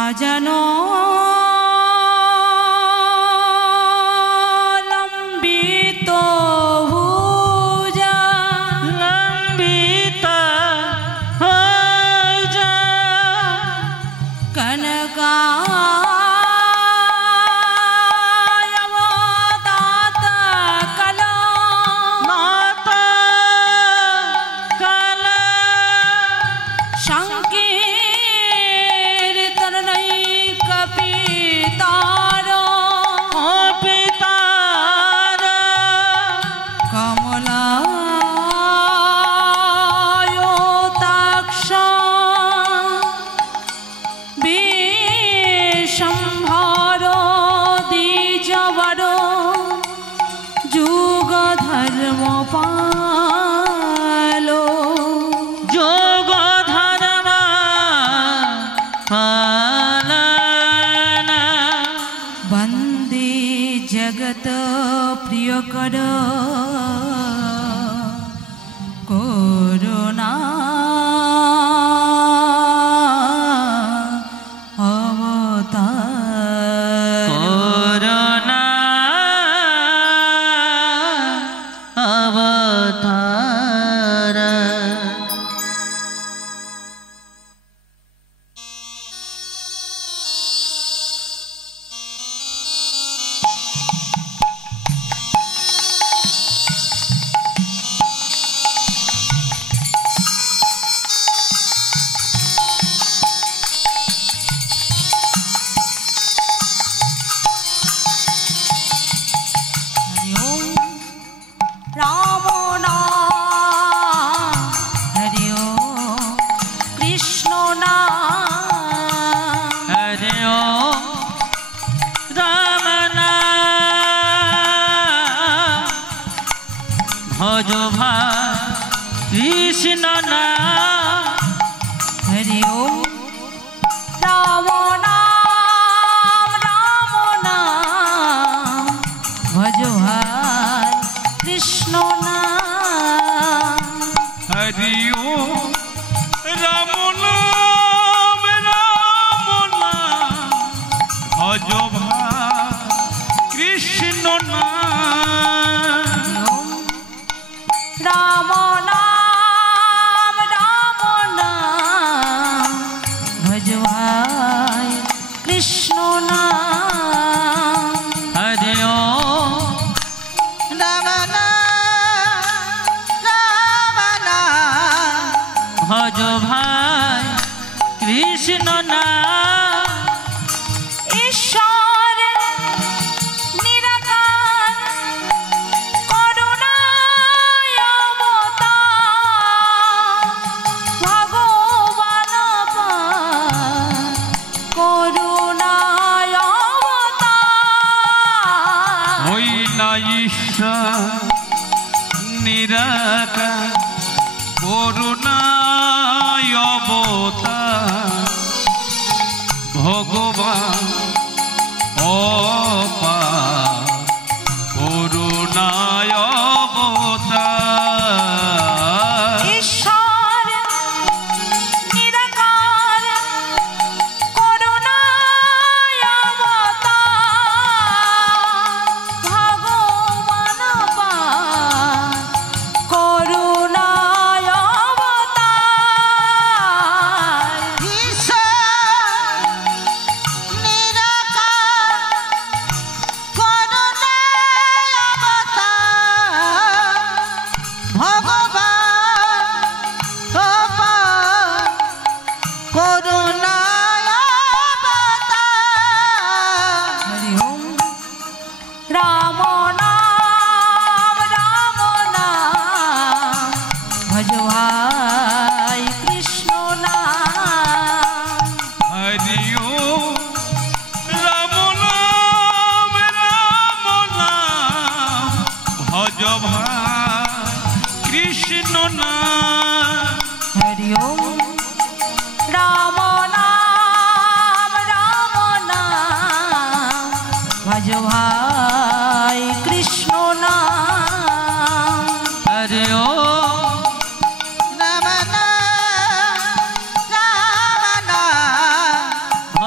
আজানো লম্বিত ভুজা লম্বিত ভুজা concha प्रियकर करुणा अवतार करुणा अवतार कृष्ण नाम हरि ओम राम नाम भजो हाय कृष्ण नाम हरि ओम राम नाम भजो भाई कृष्ण नाम राम नाम भजवाय कृष्ण नाम हरि ओम राम नाम भजवाय कृष्ण नाम ईश्वर निराकार निराकार करुणाय अवतार भगवान अपार करुणाय अवतार ईश्वर निराकार करुणाय अवतार भगवान अपार करुणाय अवतार ईश्वर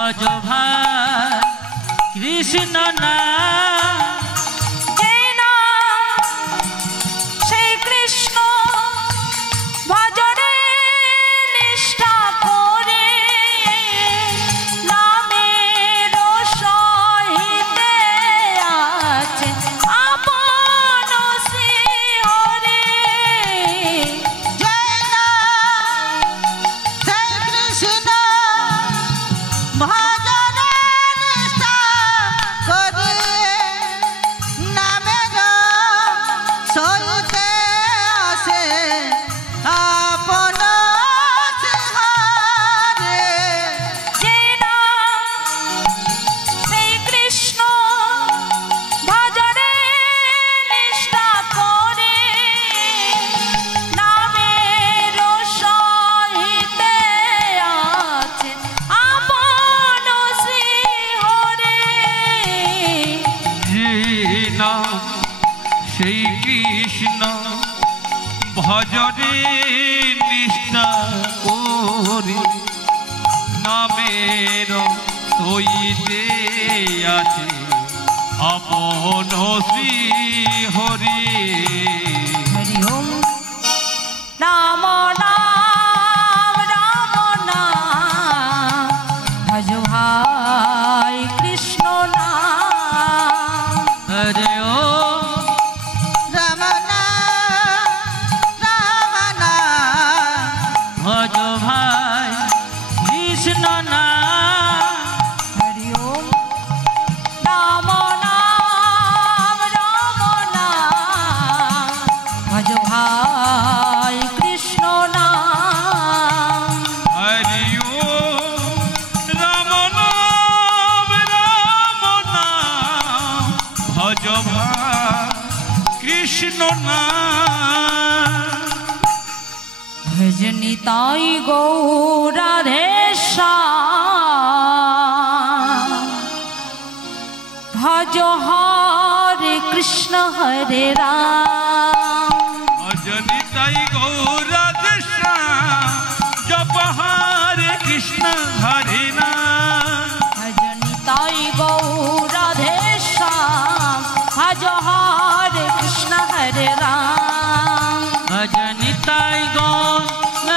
ভজ ভাই কৃষ্ণ না সেই কৃষ্ণ ভজরে নিষ্ঠা করি নামের সইতে আছে আপন শ্রী হরি হরি ওম রাম নাম রাম নাম ভজ ভাই কৃষ্ণ নাম হরে ও ভজ ভাই কৃষ্ণ নাম হরি ওম রাম নাম রাম নাম ভজ ভাই কৃষ্ণ নাম হরি ও রাম নাম রাম নাম ভজ ভাই কৃষ্ণ নাম ভজনি তাই গৌরাধেশ্যাম ভজ হরে কৃষ্ণ হরে রাম ভজনি তাই গৌরাধেশ্যাম জপ হরে কৃষ্ণ হরে রাম ভজনি তাই গৌরাধেশ্যাম ভজ হরে কৃষ্ণ হরে রাম ভজনি তাই গৌরাধেশ্যাম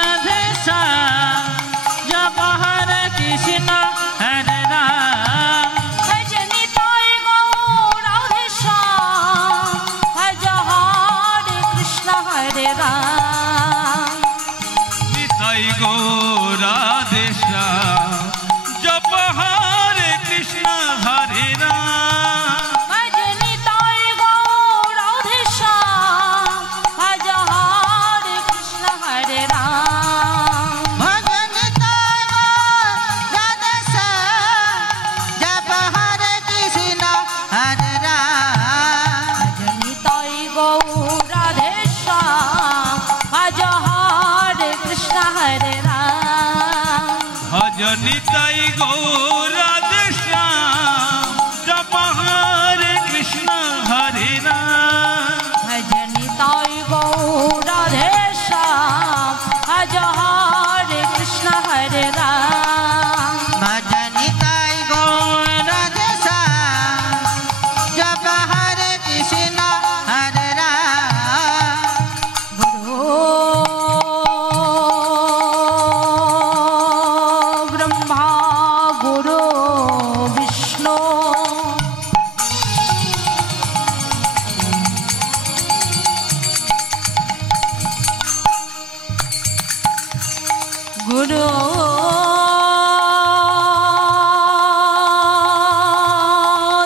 জপ হরে কৃষ্ণ হরে রাম ভজনি তাই গৌরাধেশ্যাম ভজ হরে কৃষ্ণ হরে রাম নিতাই গৌরাধেশ্যাম জপ হরে কৃষ্ণ হরে রাম ভজনি তাই গৌরাধেশ্যাম ভজ হরে কৃষ্ণ হরে রাম ভজনি তাই গৌরাধেশ্যাম জপ হরে কৃষ্ণ হরে রাম ভজনি তাই গৌরাধেশ্যাম ভজ হরে কৃষ্ণ হরে রাম ভজনি তাই গৌরাধেশ্যাম জপ হরে কৃষ্ণ হরে রাম ভজনি তাই গৌরাধেশ্যাম ভজ হরে কৃষ্ণ হরে রাম ভজনি তাই গৌরাধেশ্যাম জপ হরে কৃষ্ণ হরে রাম গুরু ব্রহ্মা গুরু বিষ্ণু গুরু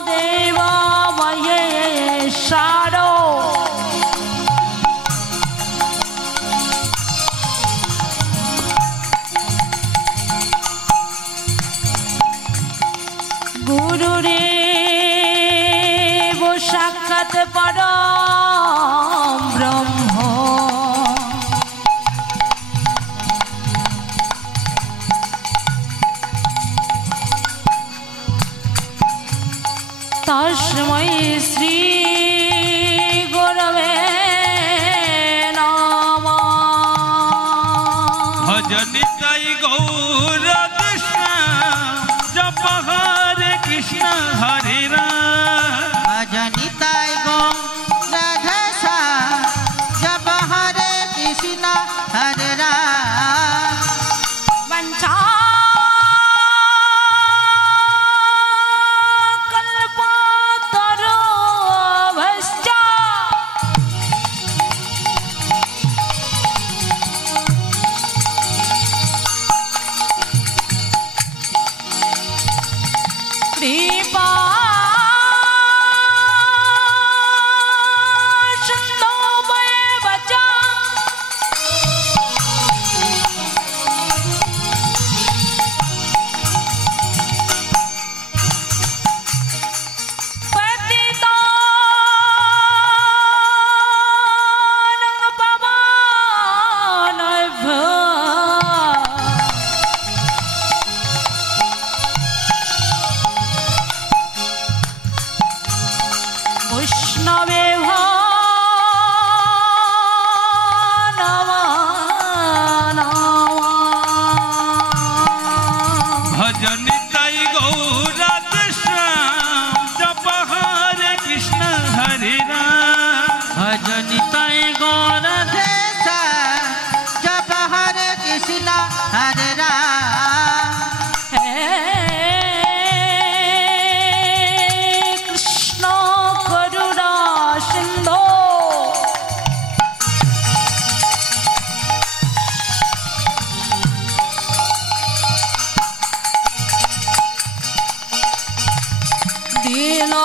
দেবা মহেশ্বর গুরুরেব সাক্ষাৎ পরম ব্রহ্ম তস্मै শ্রী গুরবে নমঃ ভজনি তাই গৌরাধেশ্যাম জপ जप हरे कृष्ण हरे राम भजनिताय गो राधे श्याम जप हरे कृष्ण हरे राम वंचा कल्पतरोऽभश्च कृपा सिन्धुमेव च पतितानं पावनेभ्यो वैष्णवेभ्यो नमो नमः भजनिताय गौराधे श्याम जप हरे कृष्ण हरे राम भजनिताय गो राधे श्याम जप हरे कृष्ण हरे राम हे कृष्ण करुणा सिन्धो दीना